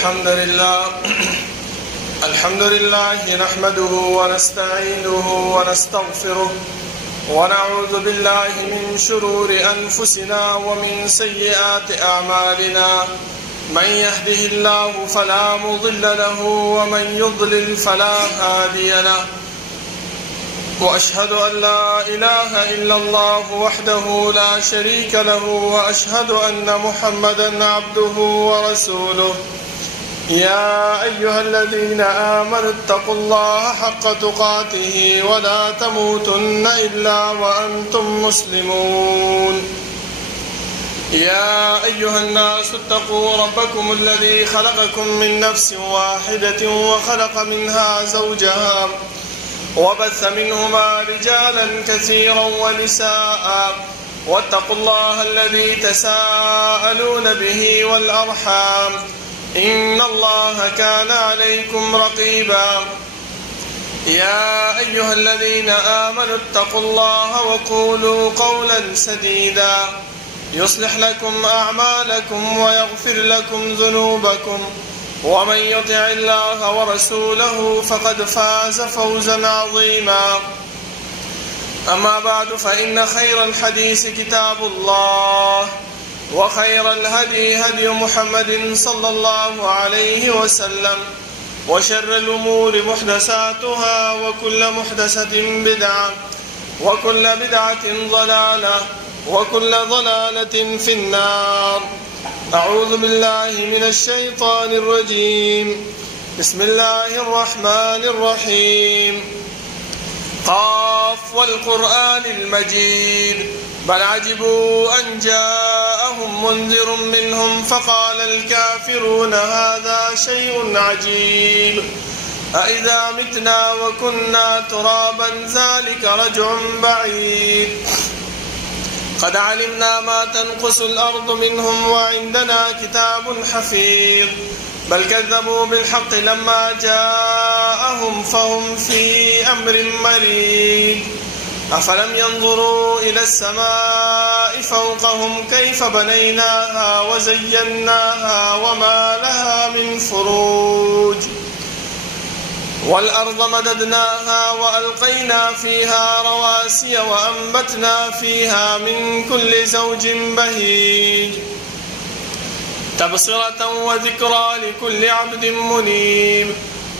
الحمد لله نحمده ونستعينه ونستغفره ونعوذ بالله من شرور أنفسنا ومن سيئات أعمالنا. من يهده الله فلا مضل له ومن يضلل فلا هادي له. وأشهد أن لا إله إلا الله وحده لا شريك له وأشهد أن محمدا عبده ورسوله. يا أيها الذين آمنوا اتقوا الله حق تقاته ولا تموتن إلا وأنتم مسلمون. يا أيها الناس اتقوا ربكم الذي خلقكم من نفس واحدة وخلق منها زوجها وبث منهما رجالا كثيرا ونساء واتقوا الله الذي تساءلون به والأرحام إن الله كان عليكم رقيبا. يا أيها الذين آمنوا اتقوا الله وقولوا قولا سديدا يصلح لكم أعمالكم ويغفر لكم ذنوبكم ومن يطع الله ورسوله فقد فاز فوزا عظيما. أما بعد فإن خير الحديث كتاب الله وخير الهدي هدي محمد صلى الله عليه وسلم وشر الأمور محدثاتها وكل محدثة بدعة وكل بدعة ضلالة وكل ضلالة في النار. أعوذ بالله من الشيطان الرجيم. بسم الله الرحمن الرحيم. قاف والقرآن المجيد بل عجبوا أن جاءهم منذر منهم فقال الكافرون هذا شيء عجيب أإذا متنا وكنا ترابا ذلك رجع بعيد. قد علمنا ما تنقص الأرض منهم وعندنا كتاب حفيظ بل كذبوا بالحق لما جاءهم فهم في أمر مريج. أفلم ينظروا إلى السماء فوقهم كيف بنيناها وزيناها وما لها من فروج. والأرض مددناها وألقينا فيها رواسي وأنبتنا فيها من كل زوج بهيج تبصرة وذكرى لكل عبد منيب.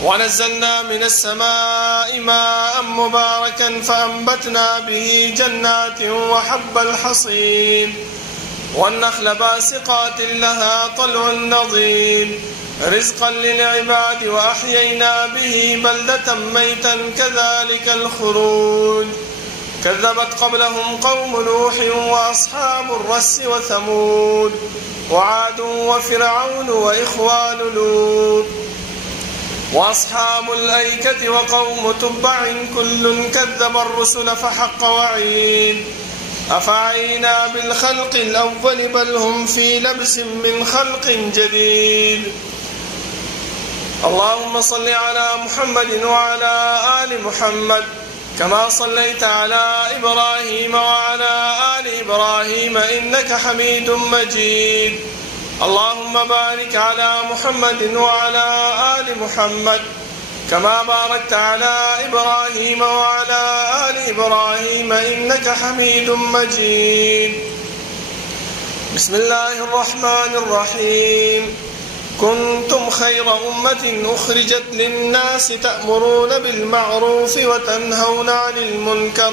ونزلنا من السماء ماء مباركا فأنبتنا به جنات وحب الحصيد والنخل باسقات لها طلع نضيد رزقا للعباد وأحيينا به بلدة ميتا كذلك الخروج. كذبت قبلهم قوم نوح وأصحاب الرس وثمود وعاد وفرعون وإخوان لوط وأصحاب الأيكة وقوم تبع كل كذب الرسل فحق وعيد. أفعينا بالخلق الأول بل هم في لبس من خلق جديد. اللهم صل على محمد وعلى آل محمد كما صليت على إبراهيم وعلى آل إبراهيم إنك حميد مجيد. اللهم بارك على محمد وعلى آل محمد كما باركت على إبراهيم وعلى آل إبراهيم إنك حميد مجيد. بسم الله الرحمن الرحيم. كنتم خير أمة أخرجت للناس تأمرون بالمعروف وتنهون عن المنكر.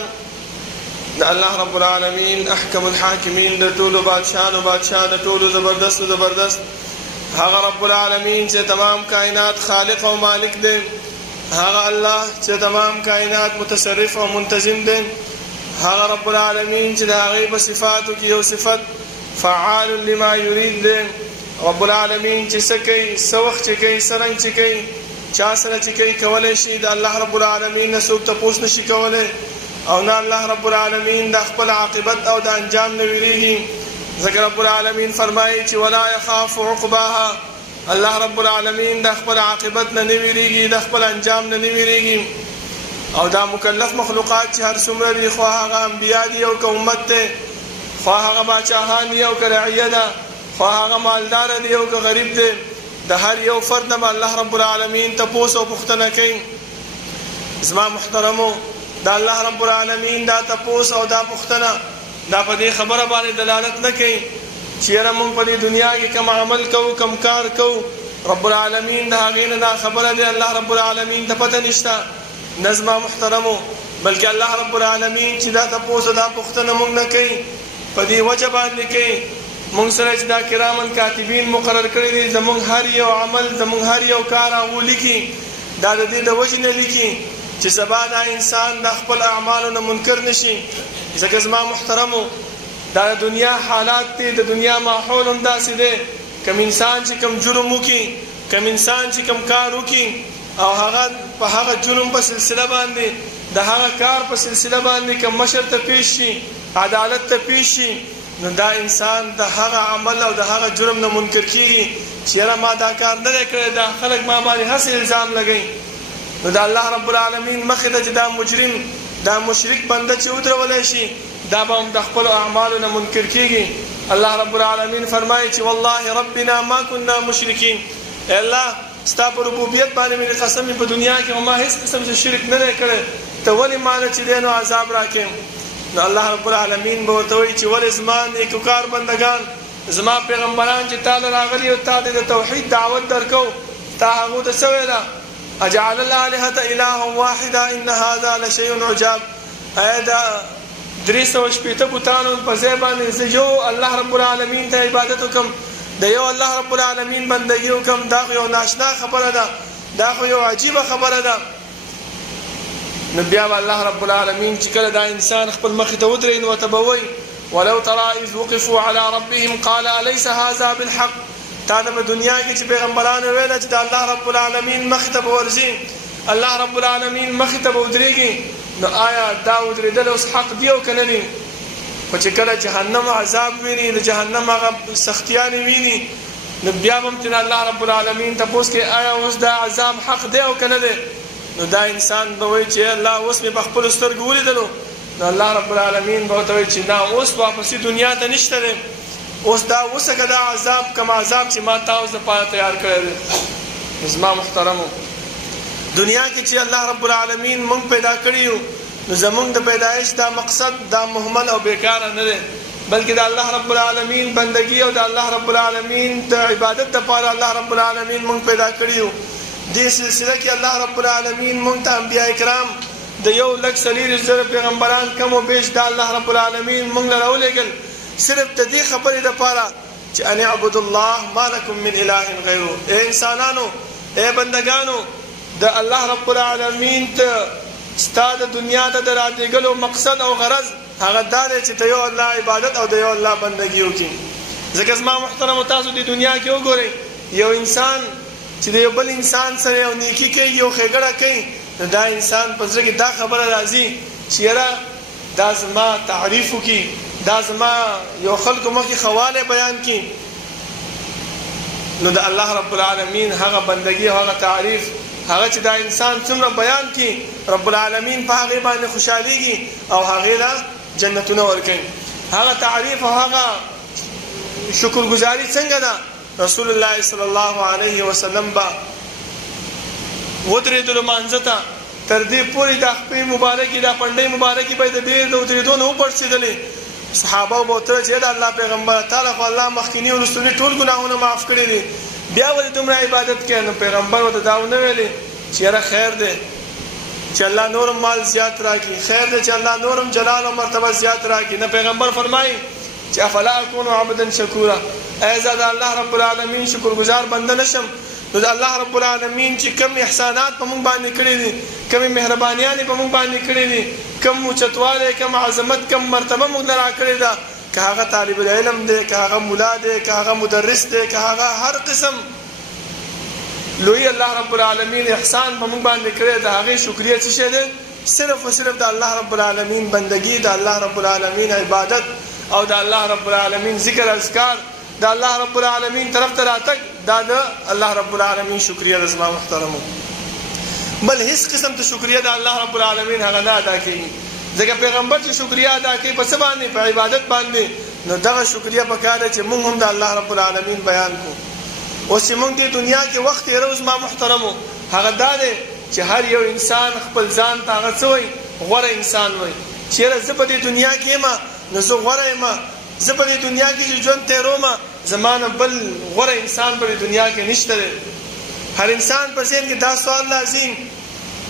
دا الله رب العالمين أحكم الحاكمين دا طول بادشاہ دا طول زبردست هغه رب العالمین چې تمام کائنات خالق او مالک دی. هغه الله چې تمام کائنات متصرف او منتظم دی. هغه رب العالمین چې د هغې په صفاتو کې یو صفت فعال لما یرید دی. رب العالمین چې څه کوي، څه وخت چې کوي، څه رنګ چې کوي، چا سره چې کوي کولی شي د الله رب العالمین نه څوک تپوس نشي کولی او نه الله رب العالمین د خپل عاقبت او د انجام نه ویریږي. ذکر رب العالمین فرمایي چې ولا يخاف عقباها. الله رب العالمین د خپل عاقبت نه ویریږي، د خپل انجام نه ویریږي. او دا مکلف مخلوقات چې هر څومره دي، خو هغه انبیا دي او که امت دی، خو هغه باچاهان دي او که رعیه ده، خو هغه مالدار دی او که غریب دی، د هر یو فرد نه الله رب العالمین تپوس او پوښتنه کوي. زما محترمو، دا الله رب العالمین دا تپوس او دا پوښتنه دا په دې خبره باندې دلالت نه کوي چې یاره موږ په دې دنیا کې کوم عمل کوو، کوم کار کوو، رب العالمین دا هغې نه دا خبره دی الله رب العالمین ته پته نشته. نه زما محترمو، بلکې الله رب العالمین چې دا تپوس او دا پوښتنه موږ نه کوي په دې وجه باندې کوي موږ سره چې دا کرامن کاتبین مقرر کړي دي زموږ هر یو عمل، زموږ هر یو کار هغه لیکي. دا د دې د وجې نه لیکي چې سبا دا انسان د خپل اعمالو نه منکر نشي. ځکه زما محترمو دا د دنیا حالات دي، د دنیا ماحول هم داسې دی. کم انسان چې کم جرم وکړي، کم انسان چې کم کار وکړي او هغه په هغه جرم په سلسله باندې د هغه کار په سلسله باندې کم مشر ته پیش شي، عدالت ته پیش شي، نو دا انسان د هغه عمل او د هغه جرم نه منکر کیږي چې یاره ما دا کار نه دی کړی، دا خلک ما باندې هسې الزام لګوي. نو دا الله رب العالمین مخې ته چې دا مجرم، دا مشرک بنده چې ودرولی شي دا به هم د خپلو اعمالو نه منکر کیږي. الله رب العالمین فرمایي چې والله ربنا ما كنا مشرکین. ای الله ستا په ربوبیت باندې مې قسم په دنیا کې ما هیڅ قسم چې شرک نه دی کړی، ته ولې ماله چې دی نو عذاب راکړې. نو الله رب العالمین به ورته وایي چې ولې زما نیکوکار بندگان، زما پیغمبران چې تا له راغلي او تا ته د توحید دعوت درکو، تا هغو ته څه ویله؟ اجعل الالهة الها واحدا ان هذا لشيء عجاب. ایا دا 360 بوتانو په ځای باندې زه یو الله رب العالمین ته عبادت وکم، د یو الله رب العالمین بندگی وکم، دا خو یو ناشنا خبره ده، دا خو یو عجیبه خبره ده. نو بیا به الله رب العالمین چې کله دا انسان خپل مخې ته ودرېږي نو ورته به وایي ولو ترى اذ وقفوا على ربهم قال اليس هذا بالحق. تا د دنیا کې چې پیغمبرانو ویل چې د الله رب العالمین مخې ته به ورځي، الله رب العالمین مخې ته به ودرېږي، نو آیا دا ودرېدل اوس حق دی او که نه دی؟ خو چې کله جهنم عذاب ویني، د جهنم هغه سختیانې ویني، نو بیا به هم چې الله رب العالمین تپوس کوي آیا اوس دا عذاب حق دی او که نه دی؟ نو دا انسان به وایي چې الله اوس مې په خپلو سترګو ولیدلو. نو الله رب العالمین به ورته وایي چې نه، اوس واپسې دنیا ته نشته دی، اوس دا وسکه دا عذاب کم عذاب چې ما تاسو لپاره تیار کړی دی. زما محترمو، دنیا کې چې الله رب العالمین موږ پیدا کړي یو، نو زموږ د پیدایش دا مقصد دا مهمل او بیکاره نه دی، بلکې د الله رب العالمین بندگی او د الله رب العالمین د عبادت لپاره الله رب العالمین موږ پیدا کړي یو. دې سلسله کې الله رب العالمین موږ ته انبیاء کرام د 1,40,000 پیغمبران کم و بیش د الله رب العالمین موږ له راولېږل صرف د دې خبرې لپاره چې ان اعبدوا الله ما لكم من اله غیره. اے انسانانو، اے بندگانو، د الله رب العالمین ته ستا د دنیا ته د راتېږلو مقصد او غرض هغه دا دی چې د یو الله عبادت او د یو الله بندګي وکړي. ځکه زما محترمو تاسو د دنیا کې وګورئ، یو انسان چې د یو بل انسان سره یو نیکي کوي، یو ښېګړه کوي، نو دا انسان په زړه کې دا خبره راځي چې یاره دا زما تعریف وکړي، دا زما یو خلکو مخکې خواله بیان کړي. نو د الله رب العالمین هغه بندګي او هغه تعریف هغه چې دا انسان څومره بیان کړي، رب العالمین په هغې باندې خوشحالیږي او هغې له جنتونه ورکوي. هغه تعریف او هغه شکرګزاري څنګه ده؟ رسول الله صلی الله علیه وسلم به ودرېدلو مانځه ته تر دې پورې د خپې مبارکې د پنډۍ مبارکې به د دې د ودرېدو نه وپړسېدلې. صحابه به ورته چې د الله پیغمبره تعالی خو الله مخکیني او وروستني ټول ګناهونه معاف کړي دي، بیا ولې دومره عبادت کوې؟ نو پیغمبر ورته دا ونه ویلې چې یاره خیر دی چې الله نورم مال زیات راکړي، خیر دی چې الله نورم جلال او مرتبه زیات راکړي. نه پیغمبر فرمایي چې افلا اکون عبدا شکورا، ای زه د الله رب العالمین شکرګزار بنده نشم؟ نو د الله رب العالمین چې کم احسانات په موږ باندې کړي دي، کمې مهربانیانې په موږ باندې کړي دي، کم اوچتوالی، کم عظمت، کم مرتبه موږ نه راکړې ده، که هغه طالب العلم دی، که هغه ملا دی، که هغه مدرس دی، که هغه هر قسم لوی الله رب العالمین احسان په موږ باندې کړی د هغې شکریه څه شی دی؟ صرف و صرف د الله رب العالمین بندگی، د الله رب العالمین عبادت او د الله رب العالمین ذکر اذکار، د الله رب العالمین طرف ته راتګ، دا د الله رب العالمین شکریه ده. زما محترمو، بل هیڅ قسم ته شکریه د الله رب العالمین هغه نه ادا کوي. ځکه پیغمبر چې شکریه ادا کوي په څه باندې؟ په عبادت باندې. نو دغه شکریه پکار ده چې موږ هم د الله رب العالمین بیان کو. اوس چې موږ دې دنیا کې وخت تېروو زما محترمو هغه دا دی چې هر یو انسان خپل ځان ته هغه څه وایي غوره انسان وایي چېرې زه په دې دنیا کې یم نو زه غوره یم زه په دې دنیا کې چې ژوند تېروم زما نه بل غوره انسان په دې دنیا کې نشته دی هر انسان په ذهن کې دا سوال لازم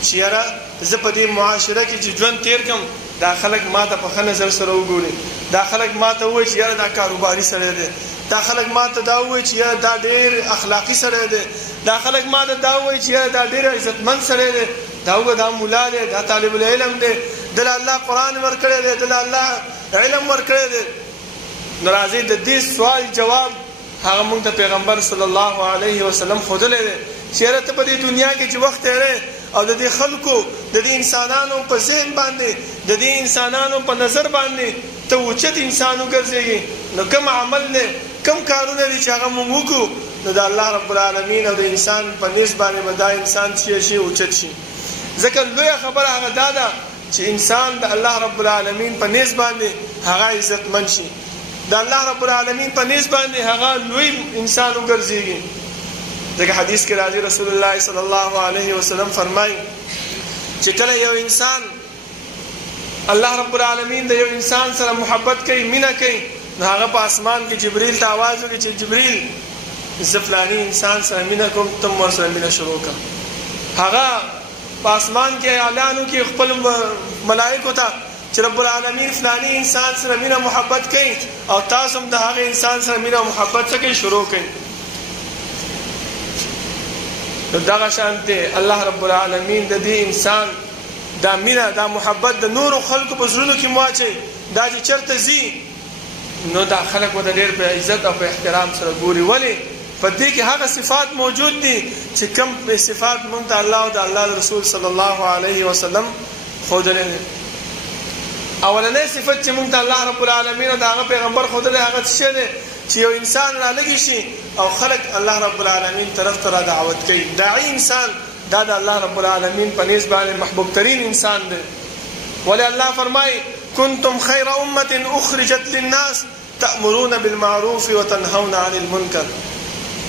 چې یاره زه په دې معاشره کې چې ژوند تېر کړم دا خلک ما ته په ښه نظر سره وګوري دا خلک ما ته ووایي چې یاره دا کاروباري سړی دی دا خلک ما ته دا ووایي چې یاره دا ډېر اخلاقي سړی دی دا خلک ما ته دا ووایي چې یاره دا ډېر عزتمند سړی دی دا وګوره دا مولا دی دا طالب العلم دی دله الله قرآن ورکړی دی دله الله علم ورکړی دی نو راځئ د دې سوال جواب هغه موږ ته پیغمبر صلی الله علیه وسلم ښودلی دی چې یاره ته په دې دنیا کې چې وخت تېری او د دې خلکو د دې انسانانو په ذهن باندې د دې انسانانو په نظر باندې ته اوچت انسان وګرځېږي نو کوم عمل دی کوم کارونه دي چې هغه موږ وکړو نو د الله رب العالمین او د انسان په نسبت باندې به دا انسان شي اوچت شي ځکه لویه خبره هغه دا ده چې انسان د الله رب العالمین په نسبت باندې هغه عزتمند شي د الله رب العالمین په نسبت باندې هغه لوی انسان وګرځېږي ځکه حدیث کې راځي رسول الله صلی الله علیه وسلم فرمایي چې کله یو انسان الله رب العالمین د یو انسان سره محبت کوي مینه کوي نو هغه په اسمان کې جبرئیل ته आवाज وکړي چې جبرئیل زه فلاني انسان سره مینه کوم تم ورسره مینه شروع کړه هغه په اسمان کې اعلان وکړي خپل ملائکو ته چې رب العالمین فلاني انسان سره مینه محبت کوي او تاسو هم د هغه انسان سره مینه محبت څخه شروع کړئ نو دغه شانته الله رب العالمین د دې انسان دا مینه دا محبت د نور خلکو په زړونو کې مواچي دا چې چرته زی نو دا خلک وته ډېر په عزت او په احترام سره ګوري ولی په دې کې هغه صفات موجود دي چې کوم په صفات مونږ ته الله او د الله رسول صلی الله علیه وسلم خودلې اولنې صفت چې مونږ ته الله رب العالمین او د هغه پیغمبر خودلې هغه څه دی چې یو انسان را لګي شي او خلق الله رب العالمین طرف ته را دعوت کوي داعی انسان دا د الله رب العالمین په نسبت باندې محبوب ترین انسان دی ولی الله فرمایي کنتم خیر امه اخرجت للناس تأمرون بالمعروف وتنهون عن المنکر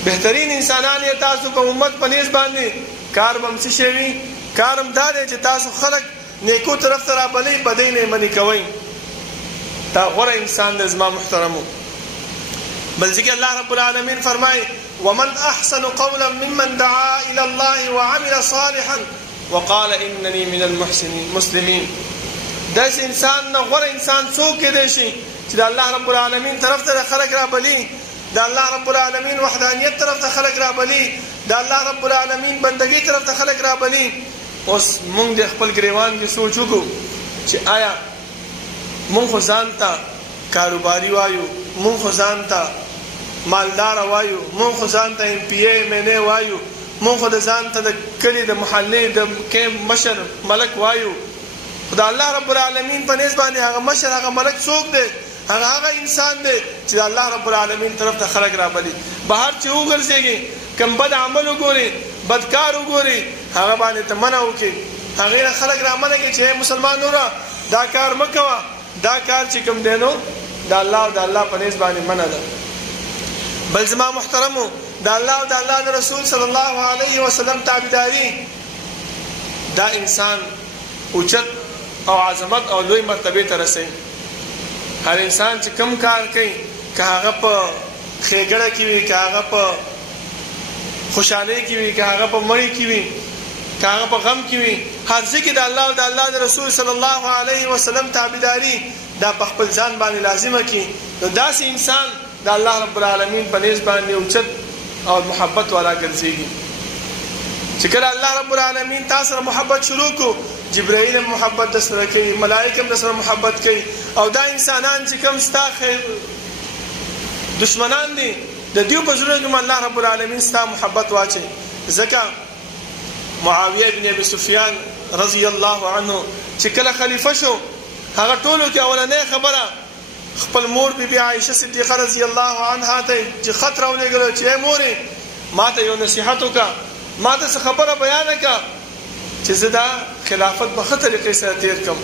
بهترین انسانان یې تاسو په امت په نسبت باندې کار بم څه شوی کارم دا دی چې تاسو خلق نیکو طرف ته را بلې بدې نه منې کوئ دا غوره انسان دی زما محترمو بل ذکر الله رب العالمین فرمائے ومن احسن قولا ممن دعا الى الله وعمل صالحا وقال انني من المسلمين داس انسان نه غوره انسان څوک دی شي چې د الله رب العالمین طرف ته خلق را بلی د الله رب العالمین وحدانیت طرف ته خلق را بلی د الله رب العالمین بندگی طرف ته خلق را بلی اوس مونږ د خپل ګریوان کې سوچ وکړو چې آیا مونږ خو ځان ته کاروباري وایو مونږ خو ځان ته مالدار وایو مونږ خو ځان ته ام پی ای منه وایو مونږ خو د ځان ته د کلی د محلې د کې مشر ملک وایو خدای الله رب العالمین په نسبت باندې هغه مشر هغه ملک څوک دی هغه انسان دی چې الله رب العالمین طرف ته خلق را بلی بهر چې وګرځيږي کم بد عمل وګوري بدکار وګوري هغه باندې تمنا وکي هغه خلق را منه کې چې مسلمان نورا دا کار مکوا دا کار چې کوم دینو دا الله او د الله په نسبت باندې منه ده بل زما محترمو دا الله او د الله رسول صلی الله علیه وسلم تابعداري دا انسان اوچت او عظمت او لوی مرتبه ته رسي هر انسان چې کم کار کوي که هغه په خېګړه کې وي که هغه په خوشاله کې وي که هغه په مړی کې وي که هغه په غم کې وي هر ځکه د الله او د الله رسول صلی الله علیه وسلم تابعداري دا په خپل ځان باندې لازمه کی نو داسې انسان د الله رب العالمین په نسبت باندې اوچت او محبت والا ګرځيږي چې کله الله رب العالمین تاسو سره محبت شروع کو جبرائیل محبت د سره کوي ملائکه د سره محبت کوي او دا انسانان چې کوم ستا دشمنان دي د دیو په زړه کې الله رب العالمین ستا محبت واچي ځکه معاویه ابن ابي سفیان رضی الله عنه چې کله خلیفہ شو هغه ټولو کې اولنې خبره خپل مور بی بی عائشه صدیقه رضی الله عنها ته چې خطر ولګل چې مورې ماته یو نصیحت وکړه ماته څه خبره بیان وکړه چې زدا خلافت په خطر کې سره تیر کم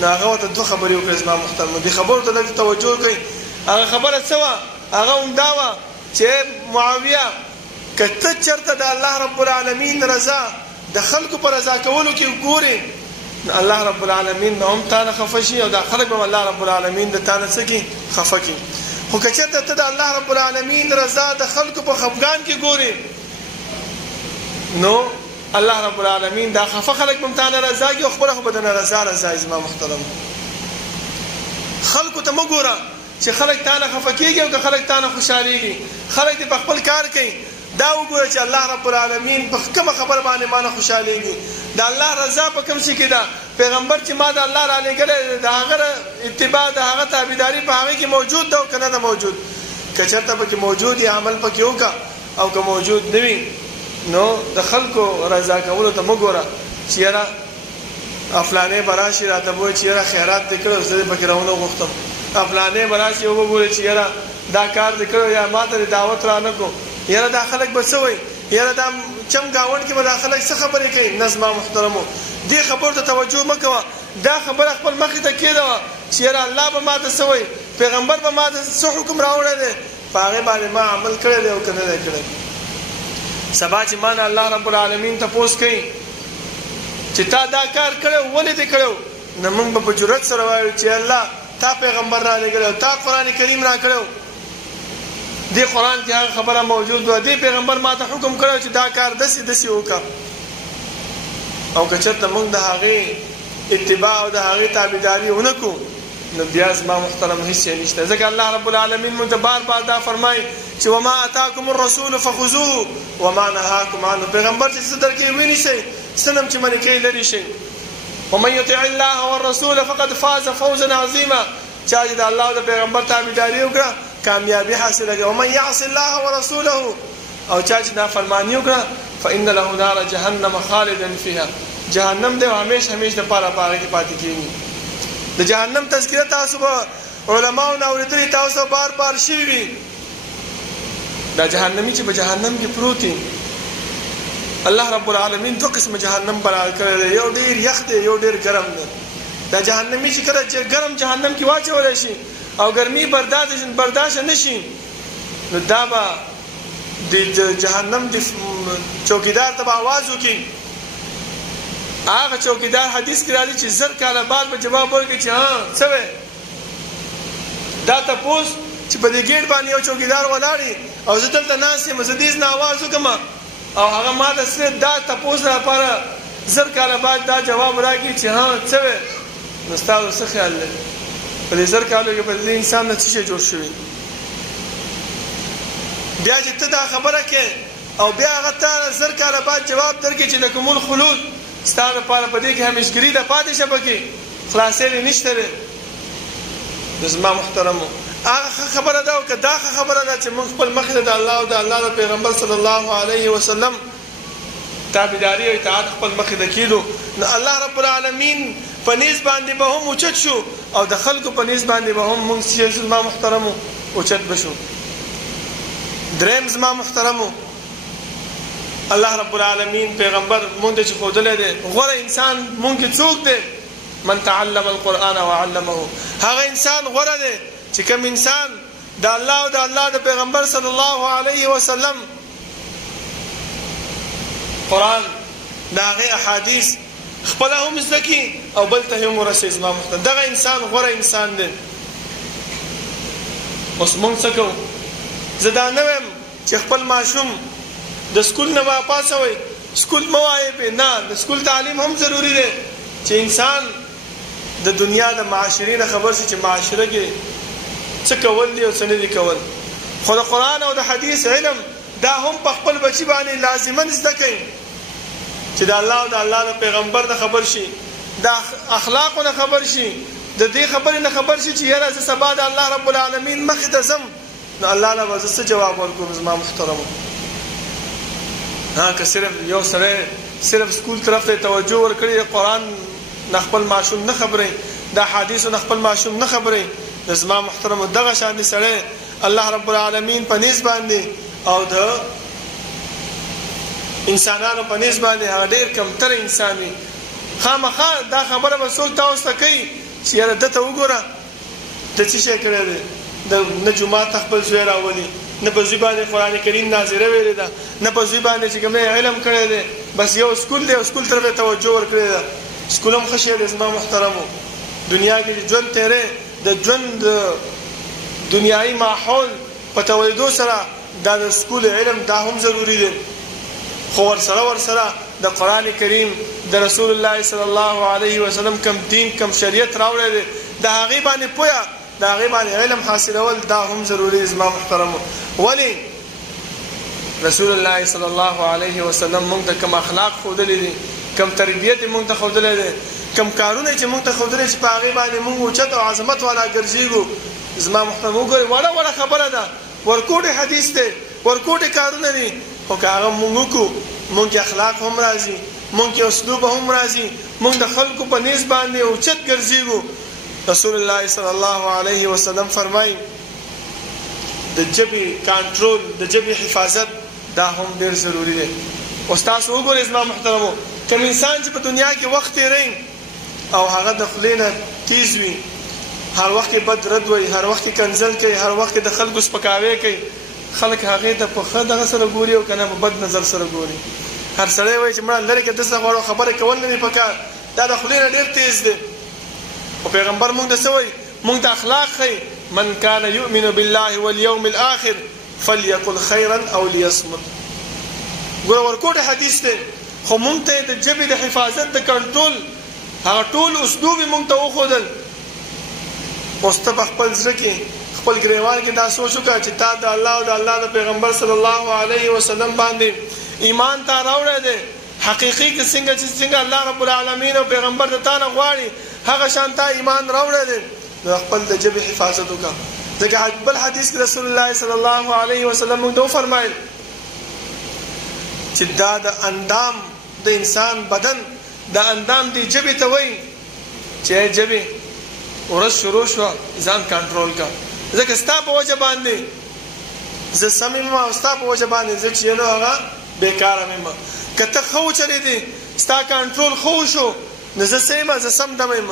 ناغه ته دوه خبرې وکړې زما محترم دي خبرو ته لږ توجه کړئ هغه خبره څه هغه هم دا و چې معاویه کته چرته د الله رب العالمین رضا د خلکو پر رضا کولو کې ګوري، الله رب العالمین به هم تا نه خفه شي او د خلک به الله رب العالمین د تا نه څه کړي؟ خفه کړي. خو که چېرته ته د الله رب العالمین رضا د خلکو په خفګان کې ګورې، نو الله رب العالمین دا خفه خلک به هم تا نه رضا کړي او خپله خو به د نه رضا زما محترم. خلکو ته مه ګوره چې خلک تا نه خفه کېږي او که خلک تا نه خوشحالېږي. خلک دې په خپل کار کوي، دا وګوره چې الله رب العالمین په کومه خبره باندې ما نه خوشحالېږي. د الله رضا په کوم شي کې ده؟ پیغمبر چې ما د الله رالیږلی د هغه اتباع د هغه تابعداري په هغې کې موجود ده او که نه ده موجود؟ که چېرته پکې موجود یا عمل پکې وکړه، او که موجود نه وي نو د خلکو رضا کولو ته مه ګوره چې یاره فلانې به راشي راته به وایي چې یاره خیرات دې کړی زه دې پکې راونه غوښتم. فلانې به راشي وګورې چې یاره دا کار دې کړی یا ما ته دې دعوت را نه کړو. یاره دا خلک به څه وایي؟ یاره دا چم ګاونډ کې به دا خلک څه خبرې کوي؟ نه زما محترمو، دې خبرو ته توجه مه کوه. دا خبره خپل مخې ته کېږده چې یاره الله به ما ته څه وایي، پیغمبر به ما ته څه حکم راوړی دی، په هغې باندې ما عمل کړی دی او که نه دی کړی. سبا چې ما نه الله رب العالمین تپوس کوي چې تا دا کار کړی ولې دې کړی، نو موږ به په جرأت سره وایو چې الله تا پیغمبر را لېږلی او تا قرآن کریم را کړی، دې قرآن کې هغه خبره موجود وه، دې پیغمبر ما ته حکم کړی چې دا کار داسې وکړه. او که چېرته موږ د هغې اتباع او د هغې تابعداري ونه کړو، نو بیا زما محترم هیڅ شی نشته. ځکه الله رب العالمین موږ ته بار بار دا فرمایي چې وما اتاکم الرسول فخذوه وما نهاکم عنه. پیغمبر چې څه درکوي ونیسئ، څه نه چې منې کوي لرې شئ. ومن یطع الله والرسول فقد فاز فوزا عظیما. چا چې د الله او د پیغمبر تابعداري وکړه کامیابي حاصله کړه. ومن یعص الله ورسوله، او چا چې نافرماني وکړه فإن له نار جهنم خالدا فيها. جهنم دی همیشه دپاره په هغې کې پاتې کېږي. د جهنم تذکره تاسو به علماو نه اورېدلي، تاسو بار بار شوي وي. دا جهنمي چې په جهنم کې پروت دي، الله رب العالمین دو قسم جهنم برابر کړی دی، یو ډېر یخ دی یو ډېر ګرم دی. دا جهنمي چې کله ګرم جهنم کې واچولی شي او ګرمي برداشت نه شي، نو دا به د جهنم د چوکیدار ته به آواز وکړي. هغه چوکیدار حدیث کې راځي چې زر کاله بعد به جواب ورکړي چې ها څه وی؟ دا تپوس چې په دې ګیټ باندې یو چوکیدار ولاړ او زه دلته ناست یم، زه دې نه آواز وکړم او هغه ما ته صرف دا تپوس لپاره زر کاله بعد دا جواب راکړي چې ها څه وی؟ نو ستاسو څه خیال دی؟ په دې زر کالو کې په دې انسان نه څه شی جوړ شوي؟ بیا چې ته دا خبره کې او بیا هغه ته زر کاله بعد جواب درکړي چې لکم الخلود، ستا لپاره په دې کې همیشګري ده، پاتې شه پکې، خلاصېدل نشته دی. نو زما محترمو هغه خبره ده او که دا خبره ده چې موږ خپل مخې ته د الله او د الله د پیغمبر صلی الله علیه وسلم تابعداري او اطاعت خپل مخې ته کېدو، نو الله رب العالمین په نیز باندې به هم اوچت شو او د خلکو په نیز باندې به هم موږ چې زما محترمو اوچت بشو. دریم زما محترمو الله رب العالمین پیغمبر مونږ ته چې ښودلی دی غوره انسان مونږ کې څوک دی؟ من تعلم القرآن وعلمه. هغه انسان غوره دی چې کوم انسان د الله او د الله د پیغمبر صلی الله علیه وسلم قرآن د هغې احادیث خپله هم زده کړي او بل ته هم ورسوي. زما محترم دغه انسان غوره انسان دی. اوس مونږ څه کوو؟ زه دا نه وایم چې خپل ماشوم د سکول نه واپاسوئ، سکول مه وایې پې، نه، د سکول تعلیم هم ضروري دی چې انسان د دنیا د معاشرې نه خبر شي چې معاشره کې څه کول دي او څه نه دي کول. خو د قرآن او د حدیث علم دا هم په خپل بچي باندې لازمن زده کوي چې د الله او د الله د پیغمبر نه خبر شي، د اخلاقو نه خبر شي، د دې خبرې نه خبر شي چې یاره زه سبا د الله رب العالمین مخې ته ځم، نو الله نه به زه څه جواب ورکوم؟ زما محترمو ها که صرف یو سړی صرف سکول طرف ته توجه ورکړي، قرآن نه خپل ماشوم نه خبرئ، د حدیثو نه خپل ماشوم نه خبرئ، نو زما محترمو دغه شانې سړی الله رب العالمین په نیز باندې او د انسانانو په نیز باندې هغه ډېر کمتر انسان وي. خامخا دا خبره به څوک تاسو ته کوي چې یاره ده ته وګوره د څه شی کړی دی، نه جومات ته خپل زوی راولي، نه په زبان قرآن کریم ناظره ویلې ده، نه په زبان چې کوم علم کړی دی، بس یو سکول دی او سکول طرف توجه ورکړی ده. سکول هم ښه شی دی زما محترمو. دنیا کې ژوند تیرې د ژوند دنیایي ماحول په تولیدو سره دا د سکول علم دا هم ضروري دی، خو ورسره د قرآن کریم د رسول الله صلی الله علیه وسلم کم دین کم شریعت راوړی دی د هغې باندې پوهه د هغې باندې علم حاصلول دا هم ضروري زما محترمو. ولې رسول الله صلی الله علیه وسلم موږ ته کم اخلاق ښودلی دي، کم تربیت موږ ته ښودلی دی، کم کارونه چې موږ ته ښودلی چې په هغې باندې موږ اوچت او عظمت والا ګرځېږو. زما محترمو وګورئ وړه خبره ده، ورکوټې حدیث دی، ورکوټې کارونه دي، خو که هغه موږ وکړو موږ کې اخلاق هم راځي، موږ کې اسلوب هم راځي، موږ د خلکو په نیز باندې اوچت ګرځېږو. رسول الله صلی الله علیه وسلم فرمایي د ژبې کنټرول، د ژبې حفاظت دا هم ډېر ضروري دی. اوس تاسو وګورئ زما محترمو، کوم انسان چې په دنیا کې وخت تېروي او هغه د خولې نه تیز وي، هر وخت بد رد وایي، هر وخت کنځل کوي، هر وخت د خلکو سپکاوی کوي، خلک هغې ته په ښه دغه سره ګوري او که نه په بد نظر سره ګوري. هر سړی وایي چې مړه لرې که دسته غواړو خبرې کول نه دي پکار، دا د خولې نه ډېر تیز دی. او پیغمبر موږ ته څه وایي؟ موږ ته اخلاق ښایي، من کان یؤمن بالله والیوم الاخر فلیقل خیرا او لیصمت. ګوره ورکوټ حدیث دی، خو موږ ته د ژبې د حفاظت د کنټرول هغه ټول اسلوب یې موږ ته وښودل. اوس ته په خپل زړه کې خپل ګریوان کې دا سوچ وکړه چې تا د الله او د الله د پیغمبر صلی الله علیه وسلم باندې ایمان تا راوړی دی، حقیقي کې څنګه الله رب العالمین او پیغمبر د تا نه غواړي هغه شان تا ایمان راوړی دی، نو خپل د ژبې حفاظت وکړه. ځکه بل حدیث کې رسول الله صلی الله علیه وسلم موږ ته وفرمایل چې دا د اندام د انسان بدن د اندام دی ژبې ته وایي چې ژبې ورځ شروع شوه ځان کنټرول کړه، ځکه ستا په وجه باندې زه سم یم او ستا په وجه باندې زه چې یم هغه بېکاره یم. که ته ښه وچلېدې ستا کنټرول ښه وشو نو زه څه یم، زه سم دمه یم.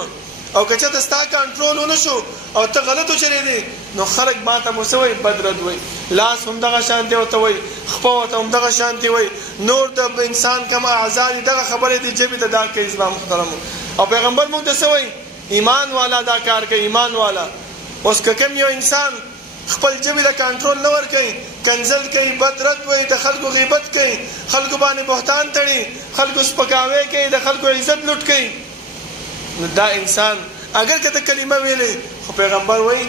او که چېرته ستا کنټرول ونه شو او ته غلط وچلېدې نو خلک ما ته مو څه وایي؟ بد رد وایي. لاس هم دغه شانتې ورته وایي، خپه ورته هم دغه شانتې وایي، نور د انسان کوم اعضا دي دغه خبرې دي ژبې ته دا کوي زما محترمو. او پیغمبر موږ ته څه وایي؟ ایمان والا دا کار کوي، ایمان والا. اوس که کوم یو انسان خپل ژبې له کنټرول نه ورکوي، کنځل کوي، بد رد وایي، د خلکو غیبت کوي، خلکو باندې بهتان تړي، خلکو سپکاوی کوي، د خلکو عزت لوټ کوي، نو دا انسان اگر که ته کلمه ویلې خو پیغمبر وایي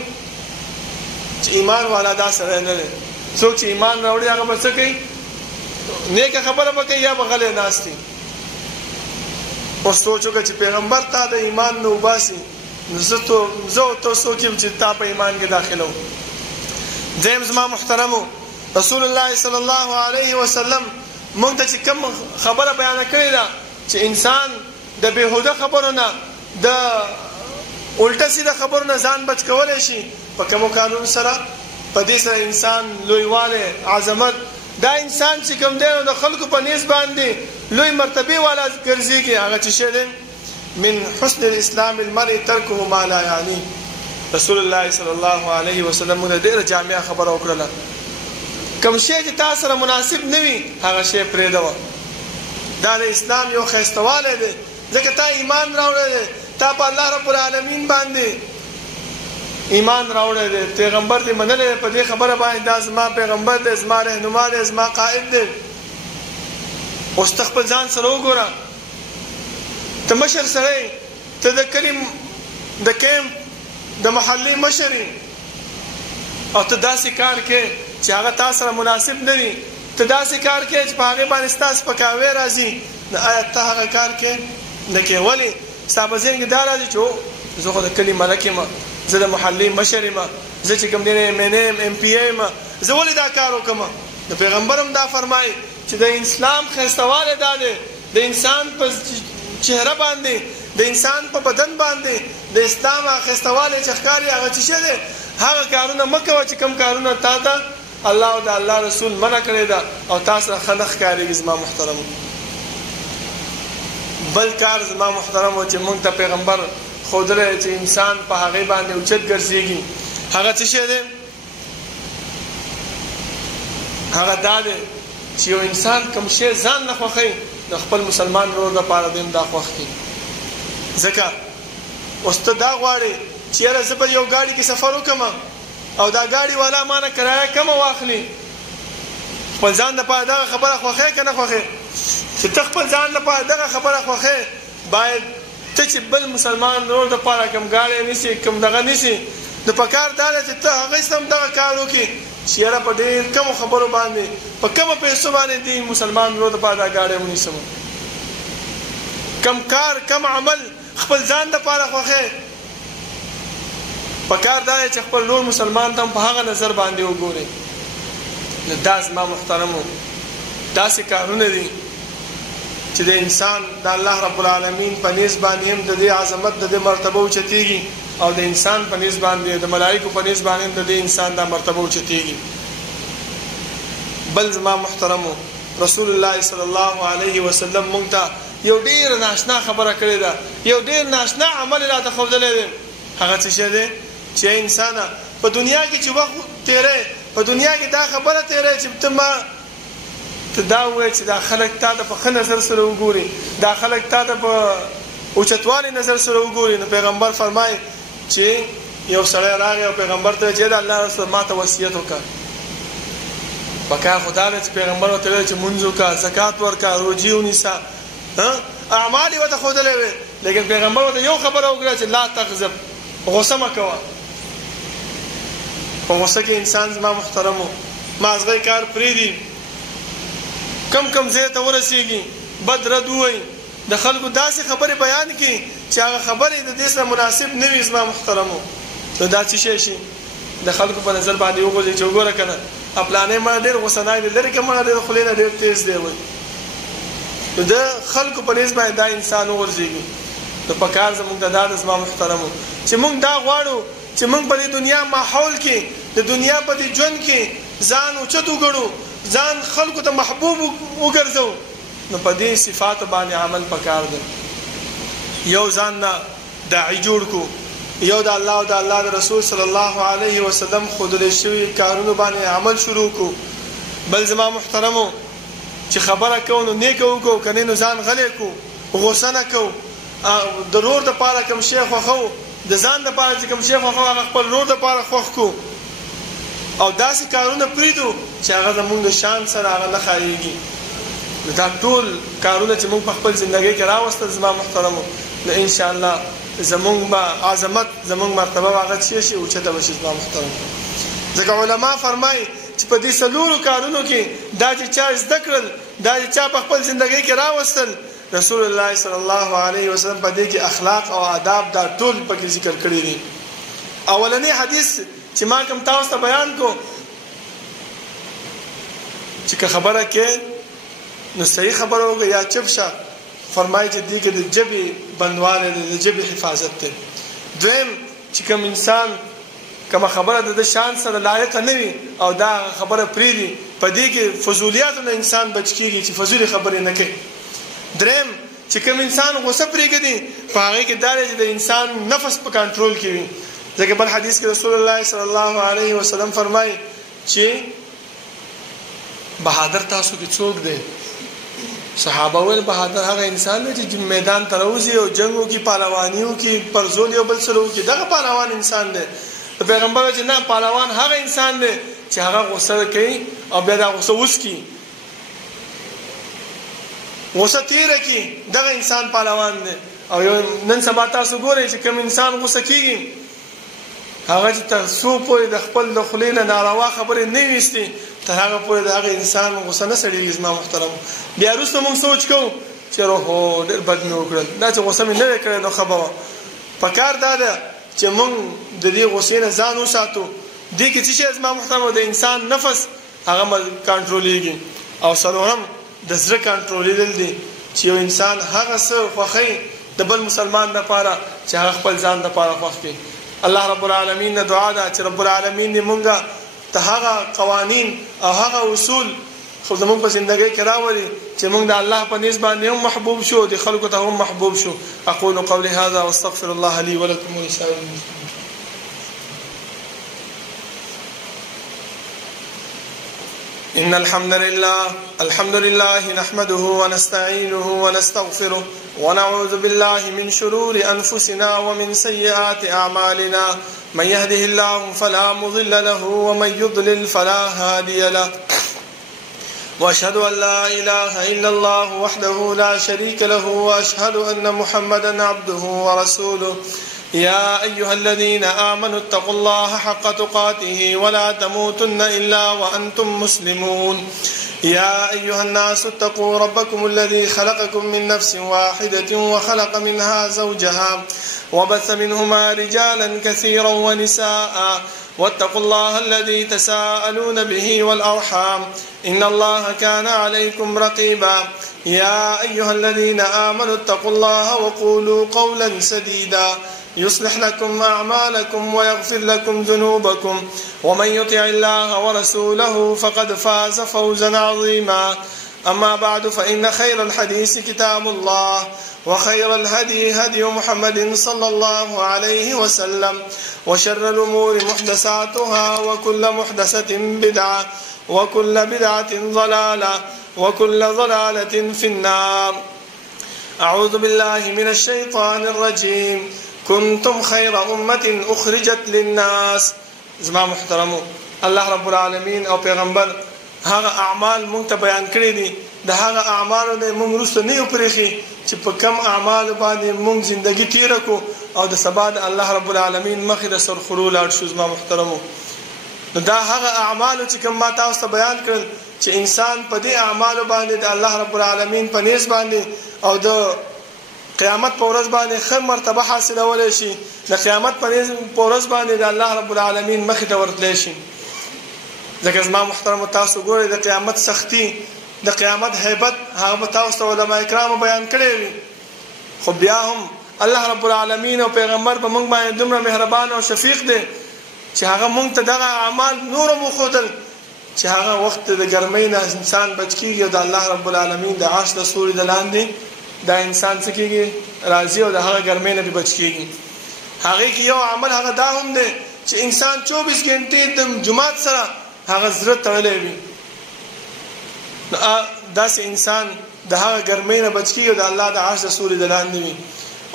چې ایمان والا دا سړی نه دی. څوک چې ایمان راوړي هغه به څه کوي؟ نیکه خبره به کوي یا به غلی ناست وي. اوس سوچ وکړه چې پیغمبر تا د ایمان نه وباسي نو زه او ته څوک یم چې تا په ایمان کې داخله وو. دویم زما محترمو، رسول الله صلی الله علیه وسلم موږ ته چې کوم خبره بیانه کړې ده چې انسان د بېهوده خبرو نه د الټه سیده خبرو نه ځان بچ کولی شي په کومو قانون سره؟ په دې سره انسان لویوالی، عظمت، دا انسان چې کوم دی نو د خلکو په نیز باندې لوی مرتبې والا ګرځېږي. هغه چې شی دی من حسن الاسلام المرء ترکه ما لا یعنی. رسول الله صلی الله علیه وسلم موږ ډېره جامعه خبره وکړله، کوم شی چې تا سره مناسب نه وي هغه شی پرېږدوه. دا د اسلام یو ښایستهوالی دی، ځکه تا ایمان راوړی دی، تا په الله رب العالمین باندې ایمان راوړی دی، پیغمبر دې منلی دی په دې خبره باندې دا زما پیغمبر دی، زما رهنما دی، زما قائد دی. اوس ته خپل ځان سره وګوره، ته مشر سړی، ته د کلي د کیمپ د محلې مشر او ته داسې کار کې چې هغه تا سره مناسب نه وي، ته داسې کار کې چې په هغې باندې ستا سپکاوی راځي، نو آیا ته هغه کار کې نه کوې؟ ولې؟ ستا په ذهن کې دا راځي چې زه خو د کلي ملک یم، زه د محلې مشر یم، زه چې کوم دی MNA یم، MP یم، زه ولې دا کار وکړم؟ نو پیغمبر هم دا فرمایي چې د اسلام ښایستهوالی دا دی، د انسان په چهره باندې، د انسان په بدن باندې د اسلام هغه ښایستهوالی چې ښکاري هغه چې څه دی، هغه کارونه مه کوه چې کوم کارونه تا ته الله او د الله رسول منع کړې ده او تا سره ښه نه ښکارېږي. زما محترمو، بل کار زما محترمو چې موږ ته پیغمبر ښودلی چې انسان په هغې باندې اوچت ګرځېږي، هغه څه شی دی؟ هغه دا دی چې یو انسان کوم شی ځان نه خوښوي د خپل مسلمان ورور دپاره دې هم دا خوښ کړي. ځکه اوس ته دا غواړې چې یاره زه به یو ګاډي کې سفر وکړم او دا ګاډي والا ما نه کرایه کمه واخلي. خپل ځان دپاره دغه خبره خوښې که نه خوښې؟ چې ته خپل ځان دپاره دغه خبره خوښې، باید ته چې بل مسلمان ورور دپاره کوم ګاډی نیسي کوم دغه نیسي نو په کار دا ده چې ته هغه سم دغه کار وکړي چې یاره په ډېر کمو خبرو باندې په کمو پیسو باندې دې مسلمان ورور دپاره دا ګاډی ونیسم. کم کار کم عمل خپل ځان دپاره خوښې، په کار دا دی چې خپل نور مسلمان ته هم په هغه نظر باندې وګوري. نو دا زما محترمو داسې کارونه دي چې د انسان د الله رب العالمین په نسبت باندې هم د دې عظمت د دې مرتبه اوچتېږي او د انسان په نسبت باندې د ملائکو په نسبت باندې د دې انسان دا مرتبه اوچتېږي. بل زما محترمو رسول الله صلی الله علیه وسلم مونږ ته یو ډېر ناشنا خبره کړې ده، یو ډېر ناشنا عمل راته ښودلی دی. هغه څه شی دی چې انسانه په دنیا کې چې وخت تېری، په دنیا کې دا خبره تېری چې ته دا ووایې چې دا خلک تا ته په ښه نظر سره وګوري، دا خلک تا ته په اوچتوالي نظر سره وګوري. نو پیغمبر فرمایي چې یو سړی راغی او پیغمبر ته چې د الله رسول ما ته وصیت وکړه. په کار خو دا دی چې پیغمبر ورته ویل چې مونځ وکړه، زکات ورکړه، روجې ونیسه، اعمال یې ورته ښودلی وې، لیکن پیغمبر ورته یو خبره وکړه چې لا تغضب، غصه مه کوه. په غصه کې انسان زما محترمو مازغی کار پرېږدي، کم ځای ته ورسېږي، بد رد ووایي، د خلکو داسې خبرې بیان کړي چې هغه خبرې د دې سره مناسب نه وي. زما محترمو نو دا څه شی شي د خلکو په نظر باندې وغورځي چې وګوره که نه پلانی ما ډېر غوسناک دی، لرې که ما ډېر خولې نه ډېر تیز دی وایي. نو د خلکو په نسبت باندې دا انسان وغورځېږي. نو په کار زموږ د دا د زما محترمو چې موږ دا غواړو چې موږ په دې دنیا ماحول کې د دنیا په دې ژوند کې ځان اوچت وګڼو، ځان خلکو ته محبوب وګرځو. نو په دې صفاتو باندې عمل پکار دی. یو ځان نه داعي جوړ کو، یو د الله او د الله د رسول صلی الله علیه وسلم ښودلی شوي کارونو باندې عمل شروع کو. بل زما محترمو چې خبره کوو نو نیکه وکړو، که نه نو ځان غلی کو، غوسه نه کوو. د رور دپاره کوم شی خوښو، د ځان دپاره چې کوم شی خوښو هغه خپل رور دپاره خوښ کو، او داسې کارونه پرېږدو چې هغه زموږ د شان سره هغه نه ښایېږي. دا ټول کارونه چې موږ په خپل زندګۍ کې راوستل زما محترمو نو انشاءالله زموږ به عظمت، زموږ مرتبه به هغه څه شي اوچته به شي زما محترمو. ځکه علما فرمایي چې په دې څلورو کارونو کې دا چې چا زده کړل، دا چې چا په خپل زندګۍ کې راوستل، رسول الله صلی الله علیه وسلم په دې کې اخلاق او آداب دا ټول پکې ذکر کړي دي. اولنی حدیث چې ما کوم تاسو ته بیان کو چې که خبره کې نو صحیح خبره وکړه یا چپ شه، فرمایي چې دې کې د ژبې بندوالی دی، د ژبې حفاظت دی. دویم چې کوم انسان کومه خبره د شان سره لایقه نه وي او دا خبره پرېږدي، په دې کې فضولیاتو نه انسان بچ کېږي چې فضولې خبرې نه کوي. دریم چې کوم انسان غصه پرېږدي په هغې کې دا دی چې د انسان نفس په کنټرول کې وي. ځکه بل حدیث کې رسول الله صلی الله علیه وسلم فرمایي چې بهادر تاسو کې څوک دی؟ صحابه ویل بهادر هغه انسان دی چې میدان ته راوځي او جنګ وکړي، پهلواني وکړي، پرزول یو بل سره وکړي، دغه پهلوان انسان دی. پیغمبر چې نه، پهلوان هغه انسان دی چې هغه غصه کوي او بیا دا غصه وسکي، غصه تیره کړي، دغه انسان پهلوان دی. او یو نن سبا تاسو ګورئ چې کوم انسان غصه کېږي هغه چې تر څو پورې د خپل د خولې نه ناروا خبرې نه ویستي تر هغه پورې د هغه انسان غصه نه سړېږي. زما محترم بیا وروسته موږ سوچ کوو چې روهو ډېر بد مې وکړل، دا چې غصه مې نه وی کړې نو ښه به وه. پکار دا ده چې موږ د دې غصې نه ځان وساتو. دې کې څه شی زما محترم د انسان نفس هغه کنټرولېږي. او څلورم د زړه کنټرولېدل دي چې یو انسان هغه څه خوښوي د بل مسلمان لپاره چې هغه خپل ځان لپاره خوښ کړي. الله رب العالمین نه دعا ده چې رب العالمین دې مونږه ته هغه قوانین او هغه اصول خو زمونږ په زندګۍ کې راولي چې مونږ د الله په نسبت باندې هم محبوب شو، د خلکو ته هم محبوب شو. اقول قولي هذا واستغفر الله لي ولكم ولسائر المسلمين. إن الحمد لله نحمده ونستعينه ونستغفره ونعوذ بالله من شرور أنفسنا ومن سيئات أعمالنا من يهده الله فلا مضل له ومن يضلل فلا هادي له وأشهد أن لا إله إلا الله وحده لا شريك له وأشهد أن محمدا عبده ورسوله يا أيها الذين آمنوا اتقوا الله حق تقاته ولا تموتن إلا وأنتم مسلمون يا أيها الناس اتقوا ربكم الذي خلقكم من نفس واحدة وخلق منها زوجها وبث منهما رجالا كثيرا ونساء واتقوا الله الذي تساءلون به والأرحام إن الله كان عليكم رقيبا يا أيها الذين آمنوا اتقوا الله وقولوا قولا سديدا يصلح لكم أعمالكم ويغفر لكم ذنوبكم ومن يطع الله ورسوله فقد فاز فوزا عظيما أما بعد فإن خير الحديث كتاب الله وخير الهدي هدي محمد صلى الله عليه وسلم وشر الأمور محدثاتها وكل محدثة بدعة وكل بدعة ضلالة وكل ضلالة في النار أعوذ بالله من الشيطان الرجيم كنتم خير أمة أخرجت للناس زما محترمو الله رب العالمين او پیغمبر هغه اعمال مونږ ته بیان کړی دي د هغه اعمالو نه مونږ رسو نه یو پرېخي چې په کم اعمال باندې مونږ ژوندۍ تیر کو او د سبا د الله رب العالمین مخې د سرخرو لاړ شو زما محترمو دا هغه اعمال چې کوم ما تاسو ته بیان کړل چې انسان په دې اعمالو باندې د الله رب العالمین په نس باندې او د قیامت په ورځ باندې خیر مرتبه حاصلولای شي د قیامت په ورځ باندې د الله رب العالمین مخې ته ورتلی شي ځکه زما محترم تاسو ګورئ د قیامت سختی د قیامت هیبت هغه تاسو ته علما کرام بیان کړی وي خو بیا هم الله رب العالمین او پیغمبر په موږ باندې دومره مهربان او شفیق دی چې هغه موږ ته دغه اعمال نور مو ښودل چې هغه وخت د ګرمۍ نه انسان بچ کېږي او د الله رب العالمین د عرش د سوري د لاندې دا انسان څه کېږي راځي او د هغه ګرمۍ نه بچ کېږي هغې کې یو عمل هغه دا هم دی چې انسان 24 ګنټې د جماعت سره هغه زړه تړلی وي داسې انسان د هغه ګرمۍ نه بچ کېږي او د الله د عرش د سوري د لاندې وي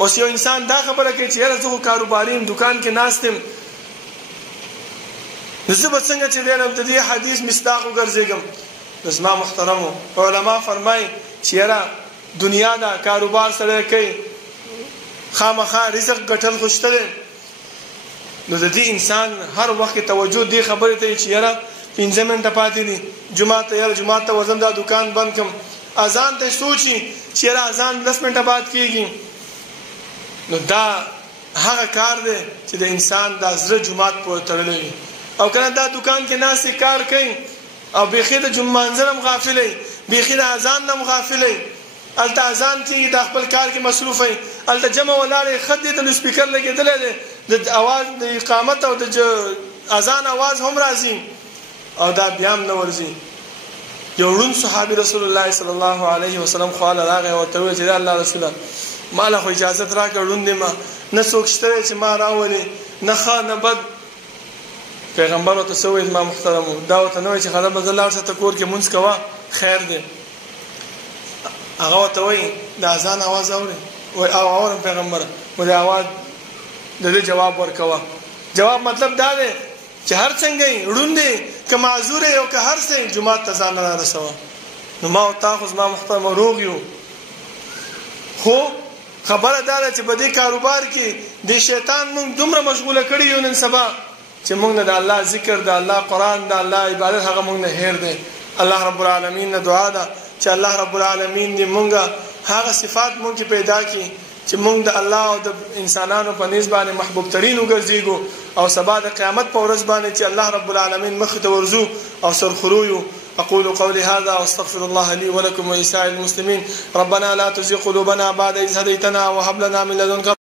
اوس یو انسان دا خبره کوي چې یاره زه خو کاروباري یم دکان کې ناست یم نو زه به څنګه چې دی د دې حدیث مصداق وګرځېږم نو زما محترمو علما فرمایي چې یاره دنیا دا کاروبار سره کوي خامخا رزق ګټل خو شته دی نو د دې انسان هر وخت توجه دې خبرې ته چې یاره 15 منټه پاتې دي جمعه ته یاره جمعه ته ورځم دا دکان بند کړم اذان ته سوچي چې یاره اذان 10 منټه بعد کېږي نو دا هغه کار دی چې د انسان د زړه جمعات پورې تړلی وي او کنه دا دکان کې ناستې کار کوي او بیخي د جمعه منځر هم غافل وي بیخي د اذان هم غافل وي الته اذان کېږي د خپل کار کې مصروف وي الته جمع ولاړې خط دې ته سپیکر لګېدلی دی د اواز د اقامت او د اذان اواز هم راځي او دا بیا هم نه ورځي یو ړوند صحابي رسول الله صلی الله علیه وسلم خواله راغی ورته وویل چې دا الله رسوله ما له خو اجازت راکړه ړوند یم نه څوک شته چې ما راولي نه ښه نه بد پیغمبر ورته څه وویل ما محترمو دا ورته نه وایي چې ښه به زه لاړ شه ته کور کې مونځ کوه خیر دی هغه ورته وایي د اذان اواز اورې وایي او اورم پیغمبره وایي د اواز د دې جواب ورکوه جواب مطلب دا دی چې هر څنګه یې ړوند دی که معذور یې او که هر څه جومات ته ځان را رسوه نو ما او تا خو زما محترمه روغ یو خو خبره دا ده چې په دې کاروبار کې د شیطان موږ دومره مشغوله کړي یو نن سبا چې موږ نه د الله ذکر د الله قرآن د الله عبادت هغه موږ نه هیر دی الله رب العالمین نه دعا ده چې الله رب العالمین دې موږ هغه صفات موږ پیدا کړي چې موږ د الله او د انسانانو په نسبت باندې محبوب ترين وګرځيږو او سبا د قیامت په ورځ باندې چې الله رب العالمین مخ ته ورزو او سرخرو یو أقول قولي هذا واستغفر الله لي ولكم ولسائر المسلمين ربنا لا تزغ قلوبنا بعد إذ هديتنا وهب لنا من لدنك